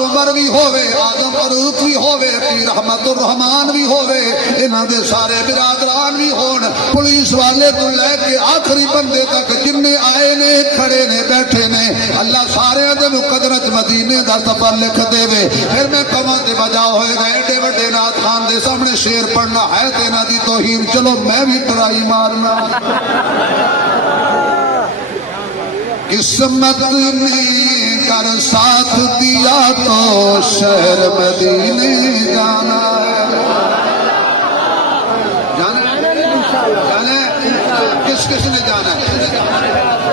عمر بھی ہوئے، آدم فاروق بھی ہوئے، پیر احمد الرحمان بھی ہوئے، انہاں دے سارے برادران بھی ہون، پولیس والے تو لے کے آخری بندے تک جننے آئے نے کھڑے نے بیٹھے نے، اللہ سارے دے مقدرت مدینے دا سفر لکھ دے وے۔ پھر میں کماں تے بجا ہوئے گئے ایڈے وڈے نعت خان دے سامنے شیر پڑھنا ہے تے نہ دی توہین، چلو میں بھی ٹرائی مارنا۔ قسمت نے کر ساتھ دیا تو شہر مدینے جانا ہے۔ جانا ہے؟ کس کس نے جانا ہے؟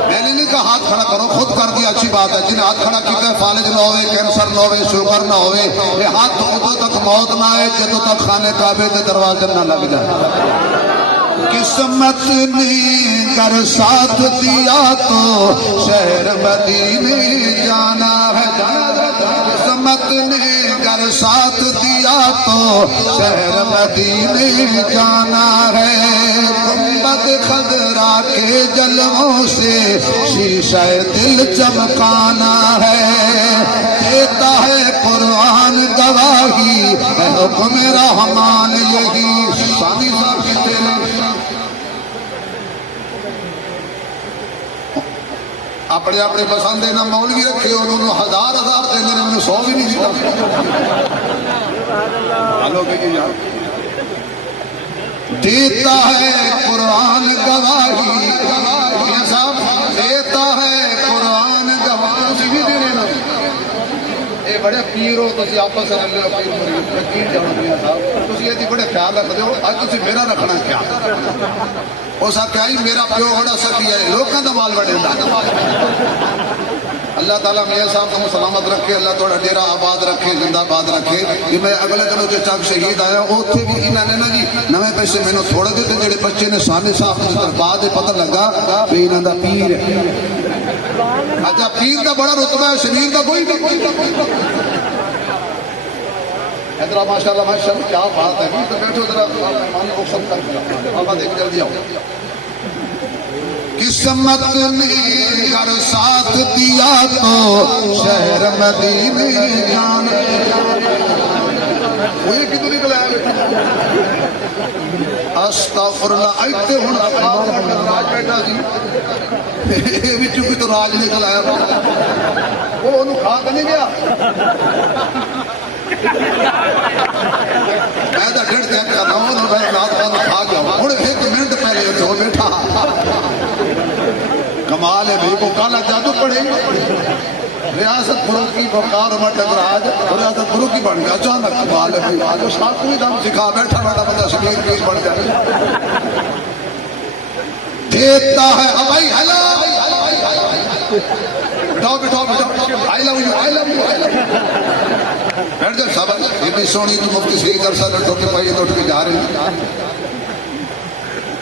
میں نے نہیں کہا ہاتھ کھڑا کرو، خود کر دیا اچھی بات ہے، جنہیں ہاتھ کھڑا کیتا ہے فالج نہ ہوئے، کینسر نہ ہوئے، شوگر نہ ہوئے، یہ ہاتھ ادھر تک موت نہ آئے جدوں تک خانے کعبے کے دروازے نہ لگ جائے۔ قسمت نے کر ساتھ دیا تو شہر مدینے جانا ہے، قسمت نے کر ساتھ دیا تو شہر مدینے جانا ہے۔ گنبد خضرا کے جلووں سے شیشہ دل چمکانا ہے، دیتا ہے قرآن گواہی ہے حکم رحمان یہی۔ ثانی صاحب کہتے ہیں اپنے اپنے پسند نہ مولوی رکھے، انہوں نے ہزار ہزار دے دے، انہوں نے 100 بھی نہیں دیتا۔ دیتا ہے قرآن گواہی، دیتا ہے قرآن گواہی بھی دینے نا۔ اے بڑے پیر ہو تسی آپس رلے ہو، پیر مرید رکین جانا دیا صاحب، تسی یہ بڑے خیال رکھ دے ہو، آج تسی میرا رکھنا خیال ہو سکتا ہے میرا پیو بڑا سکی ہے، لوکاں دا مال بڑے دا۔ اللہ تعالیٰ میاں صاحب کو سلامت رکھے، اللہ تھوڑا ڈیرا آباد رکھے، زندہ آباد رکھے۔ کہ میں اگلے دنوں جو چاک شہید آیا اوتھے بھی انہاں نے نا جی نویں پیسے مینوں تھوڑے دیتے، جڑے بچے نے سانے صاحب کی طرف بعد پتہ لگا کہ انہاں دا پیر ہے۔ اچھا پیر دا بڑا رتبہ ہے، شبیر دا کوئی نہیں۔ حیدرہ ماشاءاللہ ماشاءاللہ کیا بات ہے، تو بیٹھو ذرا مہمان کو سب کر دیا، آپ دیکھ جلدی آؤ۔ قسمت نے کر ساتھ دیا تو شہر مدینے جانا۔ وہ یہ کتوں نکل آیا استغفر اللہ، ایتے ہونا راج بیٹھا سی، یہ بھی چونکہ تو راج نکل آیا، وہ انہوں کھا کے نہیں گیا۔ میں تو ڈیڑھ دن کا نام میں رات کا کھا گیا ہوں، ایک منٹ پہلے تو بیٹھا۔ کمال ہے بھائی، کو کالا جادو پڑے ریاست گرو کی بکار مٹک راج ریاست گرو کی بن گیا اچانک۔ کمال ہے بھائی، آج ساتویں دم سکھا بیٹھا بیٹھا بندہ شبیر پیش بن جائے۔ دیتا ہے بھائی ہیلو بیٹھاؤ بیٹھاؤ بیٹھاؤ، I love you I love you I love you. بیٹھ جائے صاحب، یہ بھی سونی تو مفتی صحیح کر سکتا ٹوٹ کے پائیے تو اٹھ کے جا رہے ہیں۔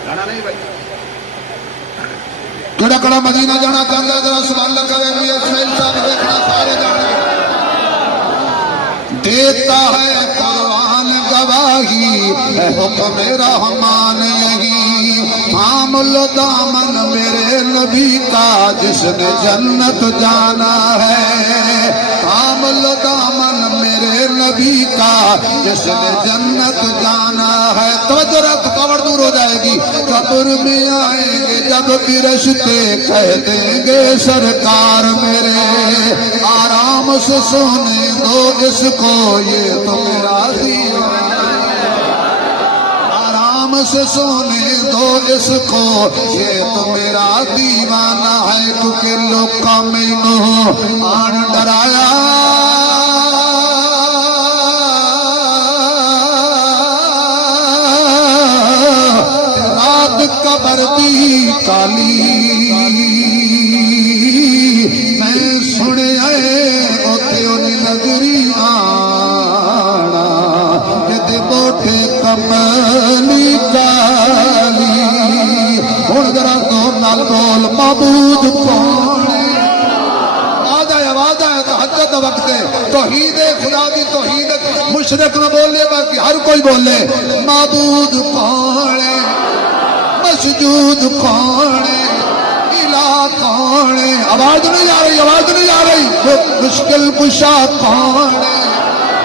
جانا نہیں بھائی، کڑا کڑا مدینہ جانا چاہتا ہے ذرا سبحان اللہ کرے، بھی اسماعیل صاحب دیکھنا سارے جانے۔ دیتا ہے قرآن گواہی ہے حکم رحمان یہی، تھام لو دامن میرے نبی کا جس نے جنت جانا ہے، تھام لو دامن میرے نبی کا جس نے جنت جانا ہے۔ توجہ رکھ، تھکاوٹ دور ہو جائے گی۔ قبر میں آئیں گے جب بھی رشتے کہہ دیں گے سرکار میرے، آرام سے سونے دو اس کو یہ تو میرا دیوانہ، آرام سے سونے دو اس کو یہ تو میرا دیوانہ ہے، کیونکہ لوگ کا مینوں آن ڈرایا قبر دی کالی، میں سنے اوتے انہیں نظری آنا کہ بوٹے کملی کالی۔ ہوں ذرا زور نال بول معبود کون؟ آواز آئے تہجد دا وقت ہے، توحید خدا دی توحید، مشرک نہ بولے باقی ہر کوئی بولے معبود کون ہے، مسجود کون ہے، والا کون ہے؟ آواز نہیں آ رہی، آواز نہیں آ رہی. مشکل کشا کون ہے؟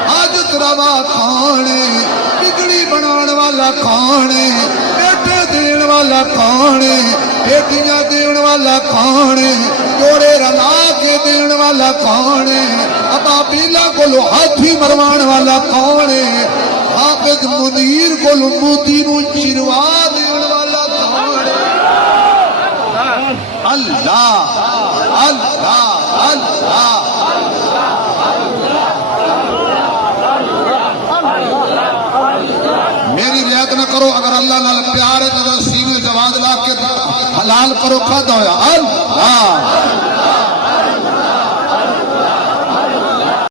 حاجت روا کون ہے؟ بگڑی بنان والا کون ہے؟ بیٹے دین والا کون ہے؟ بیٹیاں دین والا کون ہے؟ جوڑے رلا کے دین والا کون ہے؟ ابابیلا کو ہاتھی مروان والا کون ہے؟ حافظ منیر کو موتی نو چروا دین والا کون ہے؟ اللہ اللہ اللہ. میری رعایت نہ کرو، اگر اللہ نال پیار ہے تو سینے جواز لا کے حلال کرو. کھا دو یا اللہ.